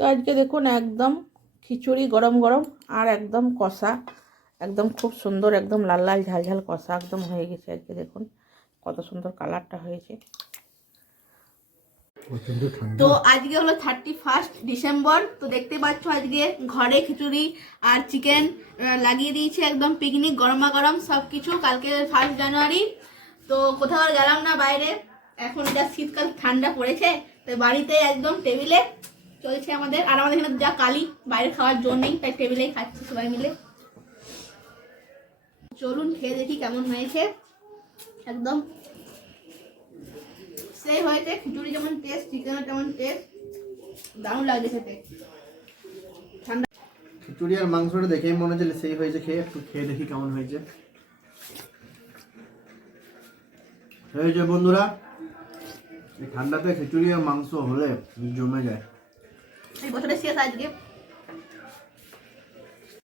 তো আজকে দেখুন একদম খিচুড়ি গরম গরম আর একদম কষা, একদম খুব সুন্দর, একদম লাল লাল ঝাল ঝাল কষা একদম হয়ে গেছে। আজকে দেখুন কত সুন্দর কালারটা হয়েছে। তো আজকে হলো 31 ডিসেম্বর। তো দেখতে পাচ্ছ আজকে ঘরে খিচুড়ি আর চিকেন লাগিয়ে দিয়েছে, একদম পিকনিক গরমা গরম সব কিছু। কালকে 1 জানুয়ারি, তো কোথাও আর গেলাম না বাইরে। এখন যা শীতকাল ঠান্ডা পড়েছে, তো বাড়িতে একদম টেবিলে চলছে আমাদের। আর আমাদের এখানে যা কালি, বাইরে খাওয়ার জন্য নেই, তাই টেবিলেই খাচ্ছি সবাই মিলে। চলুন খেয়ে দেখি কেমন হয়েছে। একদম সেই হয়েছে, খিচুড়ি যেমন টেস্ট, চিকেনও তেমন টেস্ট, দারুণ লাগছে খেতে। ঠান্ডা খিচুড়ি আর মাংসটা দেখেই মনে হচ্ছে সেই হয়েছে। খেয়ে একটু খেয়ে দেখি কেমন হয়েছে। এই যে বন্ধুরা, এই ঠান্ডাতে খিচুড়ি আর মাংস হলে জমে যায়। এই বছরের শেষ আজকে।